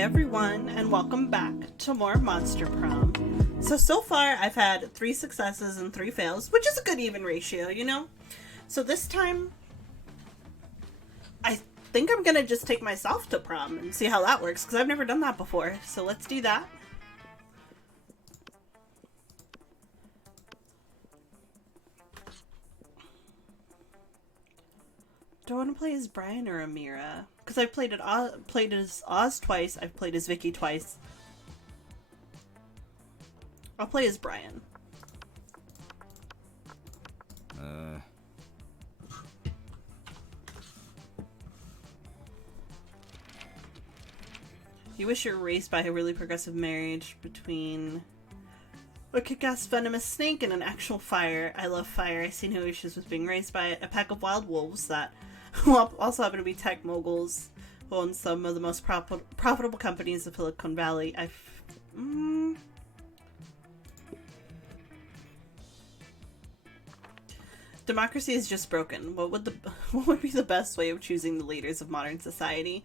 everyone, and welcome back to more Monster Prom. So far I've had 3 successes and 3 fails, which is a good even ratio, you know? So this time, I think I'm gonna just take myself to prom and see how that works, because I've never done that before. So let's do that. Do I want to play as Brian or Amira? Because I've played as Oz twice, I've played as Vicky twice. I'll play as Brian. You wish you were raised by a really progressive marriage between a kick-ass venomous snake and an actual fire. I love fire. I see no issues with being raised by a pack of wild wolves that also happen to be tech moguls who own some of the most profitable companies of Silicon Valley. Democracy is just broken. What would be the best way of choosing the leaders of modern society?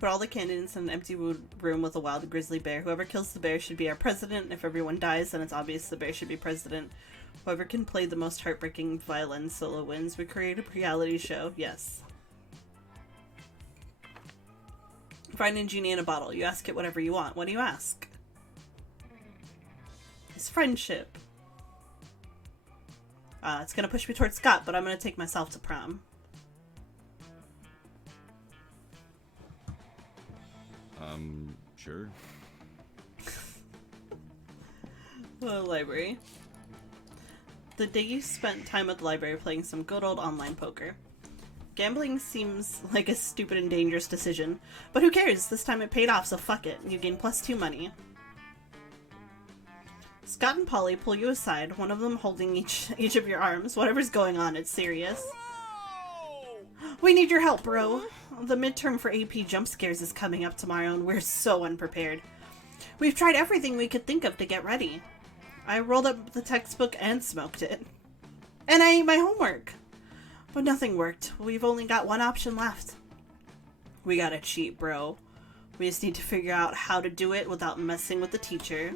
Put all the candidates in an empty room with a wild grizzly bear. Whoever kills the bear should be our president, and if everyone dies, then it's obvious the bear should be president. Whoever can play the most heartbreaking violin solo wins. We create a reality show. Yes. Find a genie in a bottle. You ask it whatever you want. What do you ask? It's friendship. It's gonna push me towards Scott, but I'm gonna take myself to prom. Sure. The library. The day you spent time at the library playing some good old online poker. Gambling seems like a stupid and dangerous decision, but who cares? This time it paid off, so fuck it. You gain +2 money. Scott and Polly pull you aside, one of them holding each of your arms. Whatever's going on, it's serious. We need your help, bro. The midterm for AP jump scares is coming up tomorrow, and we're so unprepared. We've tried everything we could think of to get ready. I rolled up the textbook and smoked it. And I ate my homework. But nothing worked. We've only got one option left. We gotta cheat, bro. We just need to figure out how to do it without messing with the teacher.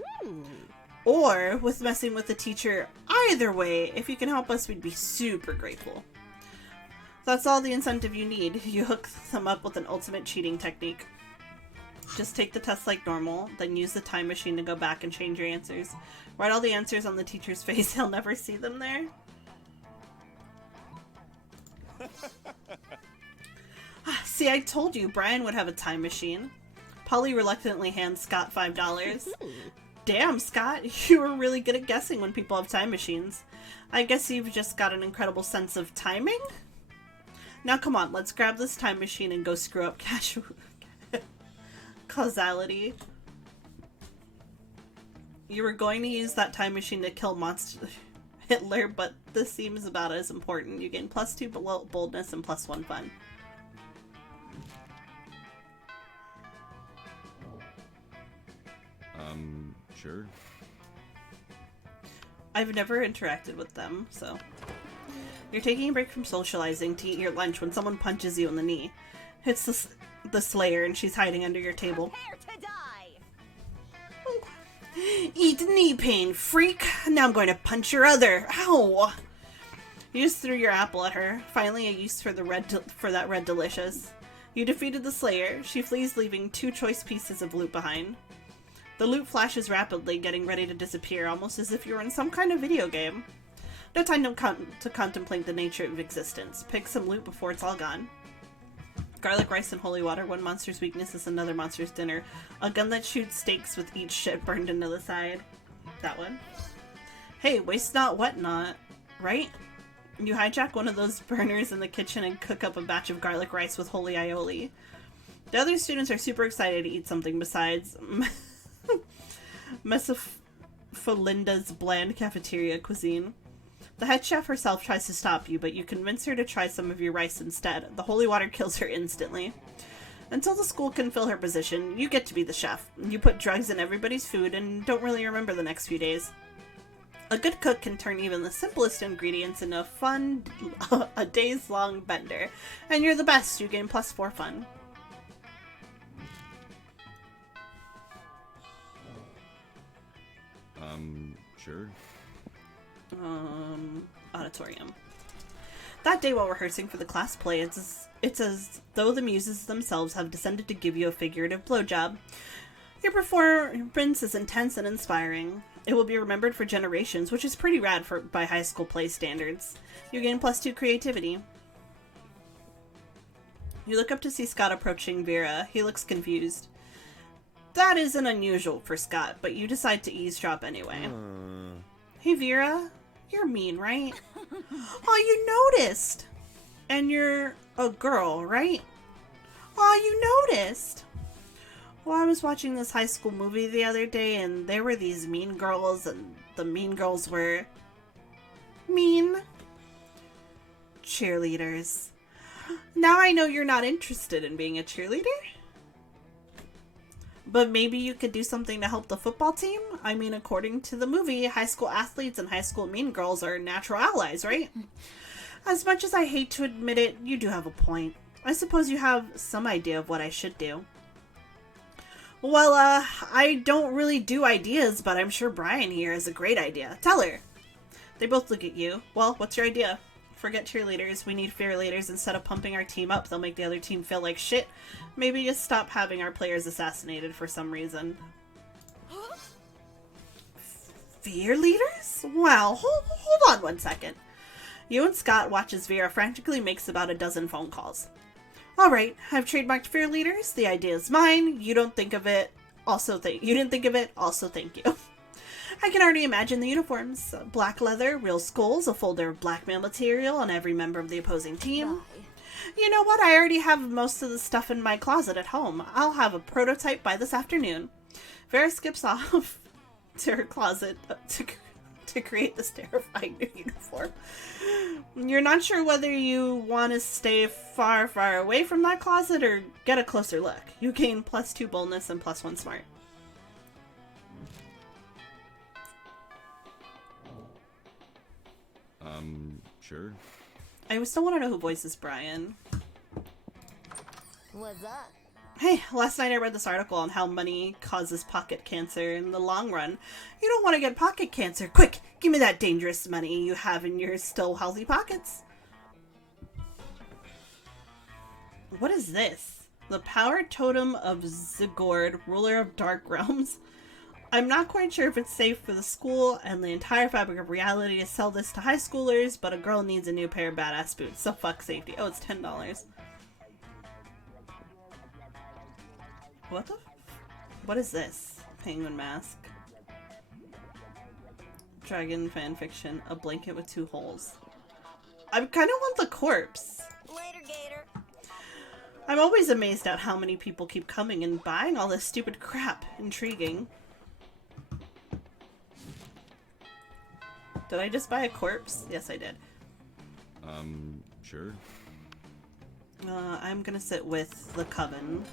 Or with messing with the teacher. Either way, if you can help us, we'd be super grateful. That's all the incentive you need. You hook them up with an ultimate cheating technique. Just take the test like normal, then use the time machine to go back and change your answers. Write all the answers on the teacher's face. He'll never see them there. See, I told you Brian would have a time machine. Polly reluctantly hands Scott $5. Damn, Scott, you were really good at guessing when people have time machines. I guess you've just got an incredible sense of timing? Now come on, let's grab this time machine and go screw up causality. You were going to use that time machine to kill monster Hitler, but this seems about as important. You gain +2 boldness and +1 fun. Sure. I've never interacted with them, so... You're taking a break from socializing to eat your lunch when someone punches you in the knee. It's the Slayer, and she's hiding under your table. Prepare to die. Eat knee pain, freak! Now I'm going to punch your other. Ow! You just threw your apple at her. Finally a use for that red delicious. You defeated the Slayer. She flees, leaving 2 choice pieces of loot behind. The loot flashes rapidly, getting ready to disappear, almost as if you were in some kind of video game. No time to contemplate the nature of existence. Pick some loot before it's all gone. Garlic rice and holy water. One monster's weakness is another monster's dinner. A gun that shoots steaks with each shit burned into the side. That one. Hey, waste not, wet not. Right? You hijack one of those burners in the kitchen and cook up a batch of garlic rice with holy aioli. The other students are super excited to eat something besides Mesofolinda's bland cafeteria cuisine. The head chef herself tries to stop you, but you convince her to try some of your rice instead. The holy water kills her instantly. Until the school can fill her position, you get to be the chef. You put drugs in everybody's food and don't really remember the next few days. A good cook can turn even the simplest ingredients into a days-long bender. And you're the best. You gain +4 fun. Sure. Auditorium. That day while rehearsing for the class play, it's as though the muses themselves have descended to give you a figurative blowjob. Your performance is intense and inspiring. It will be remembered for generations, which is pretty rad by high school play standards. You gain +2 creativity. You look up to see Scott approaching Vera. He looks confused. That isn't unusual for Scott, but you decide to eavesdrop anyway. Hey Vera, you're mean, right? Oh, you noticed! And you're a girl, right? Oh, you noticed! Well, I was watching this high school movie the other day, and there were these mean girls, and the mean girls were... mean. Cheerleaders. Now I know you're not interested in being a cheerleader. But maybe you could do something to help the football team? I mean, according to the movie, high school athletes and high school mean girls are natural allies, right? As much as I hate to admit it, you do have a point. I suppose you have some idea of what I should do. Well, I don't really do ideas, but I'm sure Brian here has a great idea. Tell her. They both look at you. Well, what's your idea? Forget cheerleaders. We need fear-leaders. Instead of pumping our team up, they'll make the other team feel like shit. Maybe just stop having our players assassinated for some reason. Fear-leaders? Wow, hold on one second. You and Scott watch as Vera frantically makes about a dozen phone calls. Alright, I've trademarked fear-leaders. The idea is mine. You don't think of it. You didn't think of it. Also, thank you. I can already imagine the uniforms. Black leather, real skulls, a folder of blackmail material on every member of the opposing team. Bye. You know what? I already have most of the stuff in my closet at home. I'll have a prototype by this afternoon. Vera skips off to her closet to create this terrifying new uniform. You're not sure whether you want to stay far, far away from that closet or get a closer look. You gain +2 boldness and +1 smart. Sure. I still want to know who voices Brian. What's up? Hey, last night I read this article on how money causes pocket cancer in the long run. You don't want to get pocket cancer. Quick, give me that dangerous money you have in your still healthy pockets. What is this? The power totem of Zigord, ruler of dark realms. I'm not quite sure if it's safe for the school and the entire fabric of reality to sell this to high schoolers, but a girl needs a new pair of badass boots, so fuck safety. Oh, it's $10. What is this? Penguin mask. Dragon fanfiction. A blanket with 2 holes. I kind of want the corpse. Later, Gator. I'm always amazed at how many people keep coming and buying all this stupid crap. Intriguing. Did I just buy a corpse? Yes, I did. Sure. I'm gonna sit with the coven.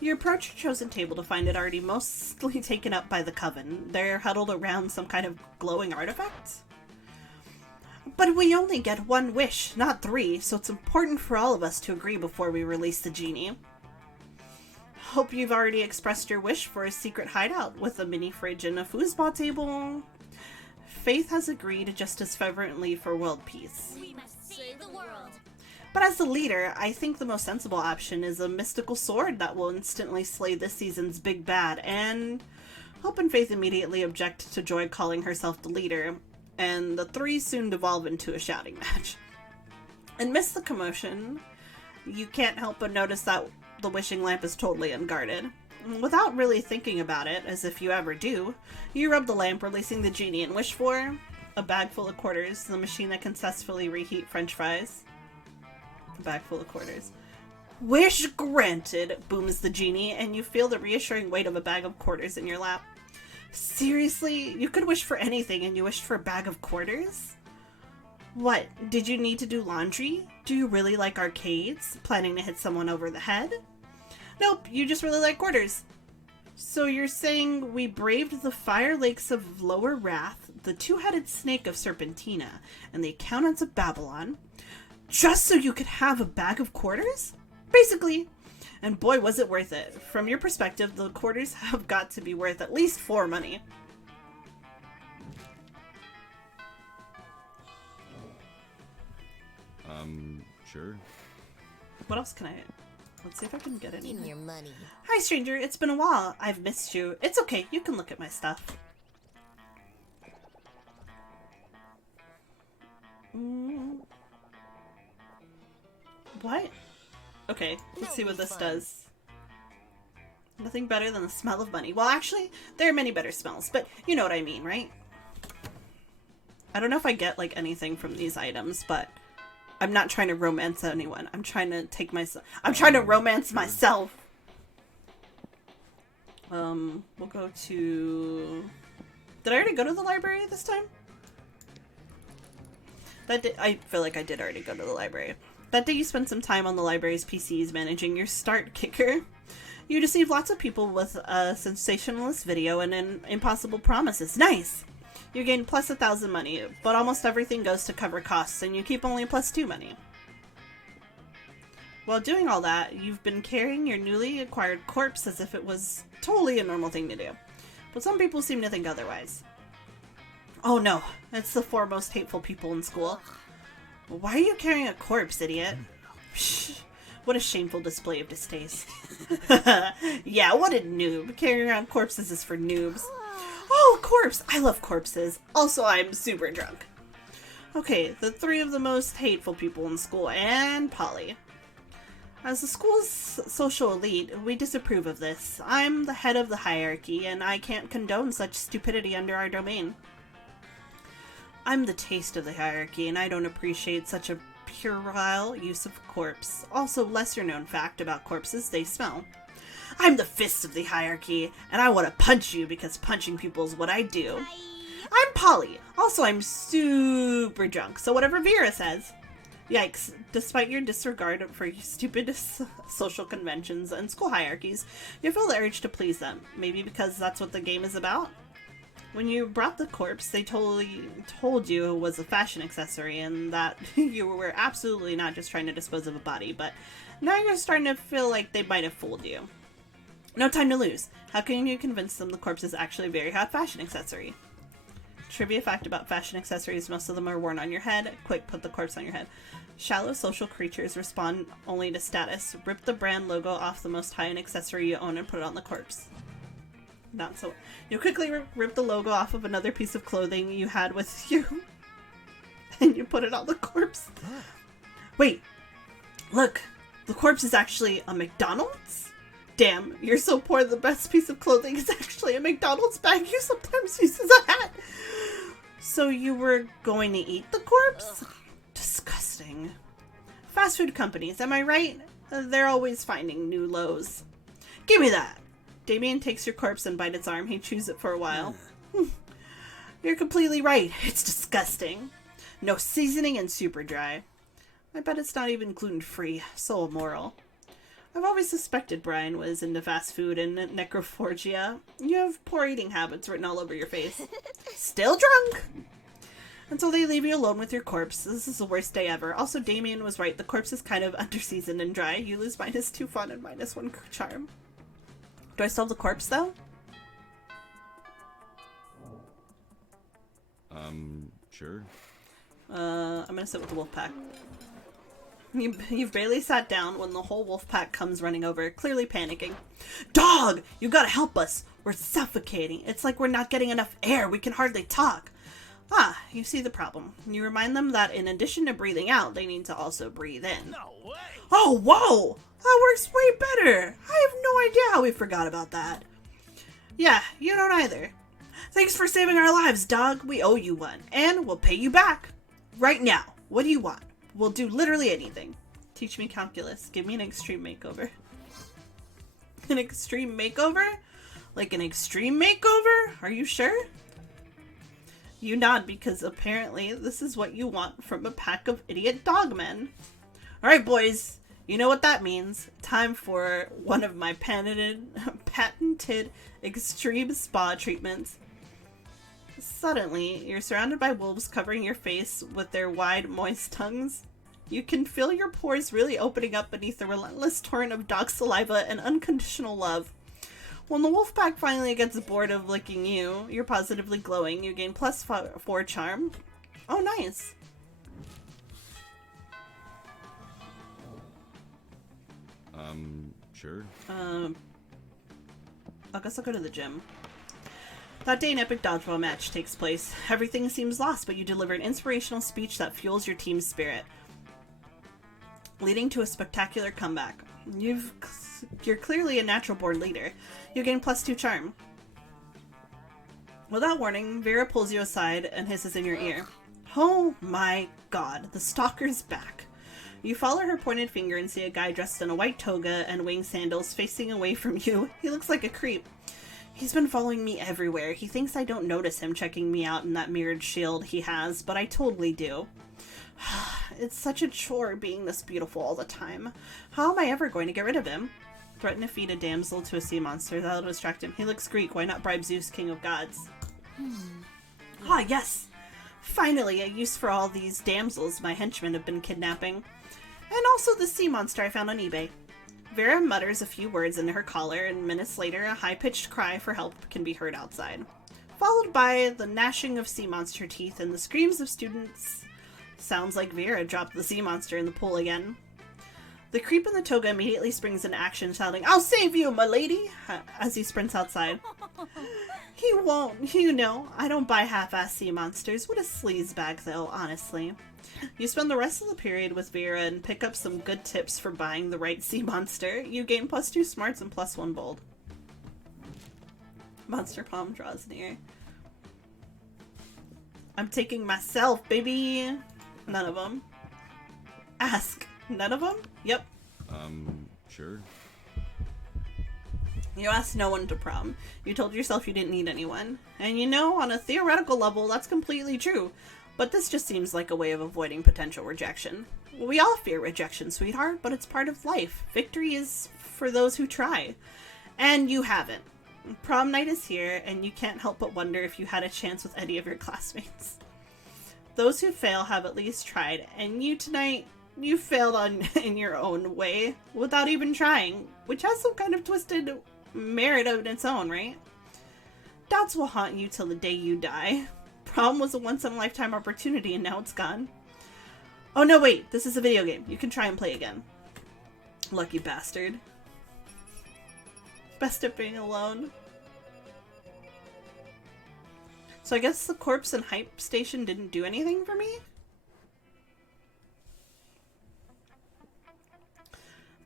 You approach your chosen table to find it already mostly taken up by the coven. They're huddled around some kind of glowing artifact. But we only get 1 wish, not 3, so it's important for all of us to agree before we release the genie. Hope you've already expressed your wish for a secret hideout with a mini fridge and a foosball table. Faith has agreed just as fervently for world peace. We must save the world. But as the leader, I think the most sensible option is a mystical sword that will instantly slay this season's big bad, and Hope and Faith immediately object to Joy calling herself the leader, and the 3 soon devolve into a shouting match. Amidst the commotion, you can't help but notice that the wishing lamp is totally unguarded. Without really thinking about it, as if you ever do, you rub the lamp, releasing the genie, and wish for a bag full of quarters, the machine that can successfully reheat french fries. A bag full of quarters. Wish granted, booms the genie, and you feel the reassuring weight of a bag of quarters in your lap. Seriously? You could wish for anything and you wished for a bag of quarters? What, did you need to do laundry? Do you really like arcades? Planning to hit someone over the head? Nope, you just really like quarters. So you're saying we braved the fire lakes of Lower Wrath, the 2-headed snake of Serpentina, and the accountants of Babylon, just so you could have a bag of quarters? Basically. And boy, was it worth it. From your perspective, the quarters have got to be worth at least 4 money. Sure. What else can I... Let's see if I can get Give me anything. your money. Hi, stranger. It's been a while. I've missed you. It's okay. You can look at my stuff. What? Okay, let's see what this does. Nothing better than the smell of money. Well, actually, there are many better smells, but you know what I mean, right? I don't know if I get, like, anything from these items, but I'm not trying to romance anyone. I'm trying to take myself... I'm trying to romance myself! We'll go to... Did I already go to the library this time? I feel like I did already go to the library. That day you spent some time on the library's PCs managing your start kicker. You deceived lots of people with a sensationalist video and impossible promises. Nice! You gained plus 1,000 money, but almost everything goes to cover costs, and you keep only plus 2 money. While doing all that, you've been carrying your newly acquired corpse as if it was totally a normal thing to do. But some people seem to think otherwise. Oh no, it's the 4 most hateful people in school. Why are you carrying a corpse, idiot? Psh, what a shameful display of distaste. Yeah, what a noob. Carrying around corpses is for noobs. Oh, corpse! I love corpses. Also, I'm super drunk. Okay, the 3 of the most hateful people in school, and Polly. As the school's social elite, we disapprove of this. I'm the head of the hierarchy, and I can't condone such stupidity under our domain. I'm the taste of the hierarchy, and I don't appreciate such a puerile use of corpse. Also, lesser known fact about corpses, they smell. I'm the fist of the hierarchy, and I want to punch you because punching people is what I do. I'm Polly. Also, I'm super drunk, so whatever Vera says. Yikes. Despite your disregard for stupid social conventions and school hierarchies, you feel the urge to please them. Maybe because that's what the game is about? When you brought the corpse, they totally told you it was a fashion accessory and that you were absolutely not just trying to dispose of a body, but now you're starting to feel like they might have fooled you. No time to lose. How can you convince them the corpse is actually a very hot fashion accessory? Trivia fact about fashion accessories, most of them are worn on your head. Quick, put the corpse on your head. Shallow social creatures respond only to status. Rip the brand logo off the most high-end accessory you own and put it on the corpse. Not so. You quickly rip the logo off of another piece of clothing you had with you. And you put it on the corpse. Wait. Look. The corpse is actually a McDonald's? Damn, you're so poor the best piece of clothing is actually a McDonald's bag you sometimes use as a hat. So you were going to eat the corpse? Disgusting. Fast food companies, am I right? They're always finding new lows. Give me that! Damien takes your corpse and bites its arm. He chews it for a while. You're completely right. It's disgusting. No seasoning and super dry. I bet it's not even gluten-free. So immoral. I've always suspected Brian was into fast food and necrophagia. You have poor eating habits written all over your face. Still drunk! Until they leave you alone with your corpse. This is the worst day ever. Also, Damien was right. The corpse is kind of underseasoned and dry. You lose -2 fun and -1 charm. Do I still have the corpse, though? Sure. I'm gonna sit with the wolf pack. You've barely sat down when the whole wolf pack comes running over, clearly panicking. Dog! You gotta help us! We're suffocating. It's like we're not getting enough air. We can hardly talk. Ah, you see the problem. You remind them that in addition to breathing out, they need to also breathe in. No way! Oh, whoa! That works way better! I have no idea how we forgot about that. Yeah, you don't either. Thanks for saving our lives, dog. We owe you one. And we'll pay you back. Right now. What do you want? We'll do literally anything. Teach me calculus. Give me an extreme makeover. An extreme makeover? Like an extreme makeover? Are you sure? You nod because apparently this is what you want from a pack of idiot dogmen. Alright, boys. You know what that means. Time for one of my patented extreme spa treatments. Suddenly, you're surrounded by wolves covering your face with their wide, moist tongues. You can feel your pores really opening up beneath the relentless torrent of dog saliva and unconditional love. When the wolf pack finally gets bored of licking you, you're positively glowing. You gain +4 charm. Oh, nice. Sure. I guess I'll go to the gym. That day, an epic dodgeball match takes place. Everything seems lost, but you deliver an inspirational speech that fuels your team's spirit, leading to a spectacular comeback. You're clearly a natural-born leader. You gain +2 charm. Without warning, Vera pulls you aside and hisses in your ear. Oh my god, the stalker's back. You follow her pointed finger and see a guy dressed in a white toga and winged sandals facing away from you. He looks like a creep. He's been following me everywhere. He thinks I don't notice him checking me out in that mirrored shield he has, but I totally do. It's such a chore being this beautiful all the time. How am I ever going to get rid of him? Threaten to feed a damsel to a sea monster. That'll distract him. He looks Greek. Why not bribe Zeus, king of gods? Ah, yes! Finally, a use for all these damsels my henchmen have been kidnapping. And also the sea monster I found on eBay. Vera mutters a few words into her collar, and minutes later, a high-pitched cry for help can be heard outside, followed by the gnashing of sea monster teeth and the screams of students. Sounds like Vera dropped the sea monster in the pool again. The creep in the toga immediately springs into action, shouting, "I'll save you, my lady!" as he sprints outside. He won't, you know. I don't buy half-ass sea monsters. What a sleazebag, though, honestly. You spend the rest of the period with Vera and pick up some good tips for buying the right sea monster. You gain +2 smarts and +1 bold. Monster Prom draws near. I'm taking myself, baby! None of them. Ask. None of them? Yep. Sure. You asked no one to prom. You told yourself you didn't need anyone. And you know, on a theoretical level, that's completely true. But this just seems like a way of avoiding potential rejection. We all fear rejection, sweetheart, but it's part of life. Victory is for those who try. And you haven't. Prom night is here, and you can't help but wonder if you had a chance with any of your classmates. Those who fail have at least tried, and you tonight, you failed in your own way without even trying, which has some kind of twisted merit of its own, right? Doubts will haunt you till the day you die. Prom was a once-in-a-lifetime opportunity, and now it's gone. Oh no, wait, this is a video game. You can try and play again. Lucky bastard. Best at being alone. So I guess the corpse and hype station didn't do anything for me?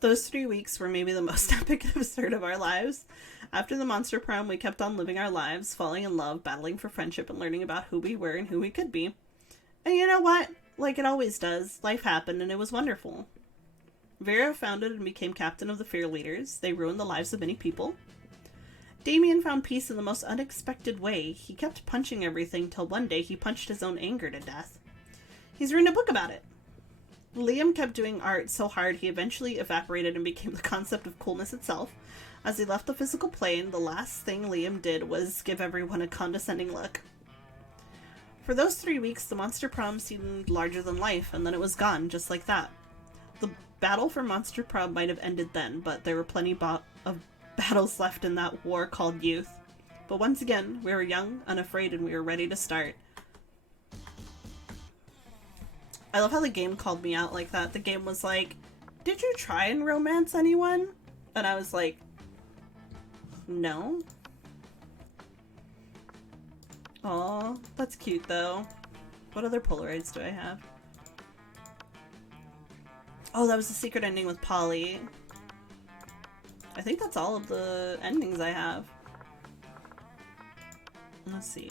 Those 3 weeks were maybe the most epic and absurd of our lives. After the monster prom, we kept on living our lives, falling in love, battling for friendship, and learning about who we were and who we could be. And you know what? Like it always does, life happened and it was wonderful. Vera founded and became captain of the Fear Leaders. They ruined the lives of many people. Damien found peace in the most unexpected way. He kept punching everything till one day he punched his own anger to death. He's written a book about it. Liam kept doing art so hard he eventually evaporated and became the concept of coolness itself. As he left the physical plane, the last thing Liam did was give everyone a condescending look. For those 3 weeks, the Monster Prom seemed larger than life, and then it was gone, just like that. The battle for Monster Prom might have ended then, but there were plenty of battles left in that war called youth. But once again, we were young, unafraid, and we were ready to start. I love how the game called me out like that. The game was like, "Did you try and romance anyone?" And I was like, no. Aw, that's cute though. What other Polaroids do I have? Oh, that was the secret ending with Polly. I think that's all of the endings I have. Let's see.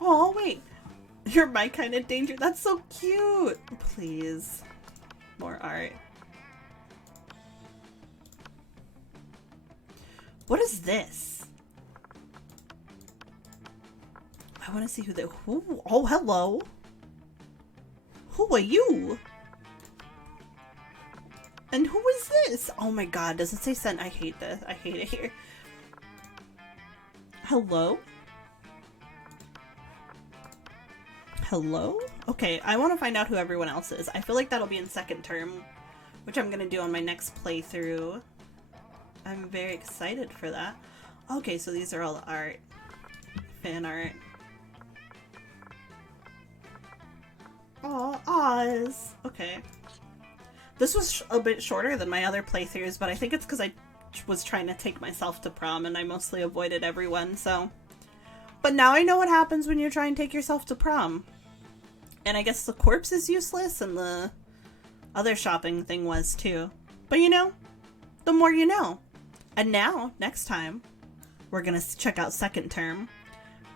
Oh, wait. You're my kind of danger. That's so cute. Please. More art. What is this? I want to see who. Oh, hello. Who are you? And who is this? Oh my god, does it say sent? I hate this. I hate it here. Hello? Hello? Okay, I want to find out who everyone else is. I feel like that'll be in second term, which I'm going to do on my next playthrough. I'm very excited for that. Okay, so these are all the art. Fan art. Aw, Oz. Okay. This was a bit shorter than my other playthroughs, but I think it's because I was trying to take myself to prom and I mostly avoided everyone, so. But now I know what happens when you try and take yourself to prom. And I guess the corpse is useless and the other shopping thing was too. But you know, the more you know. And now, next time, we're gonna check out second term.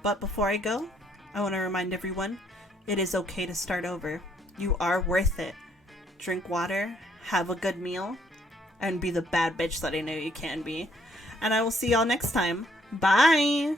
But before I go, I want to remind everyone, it is okay to start over. You are worth it. Drink water, have a good meal, and be the bad bitch that I know you can be. And I will see y'all next time. Bye!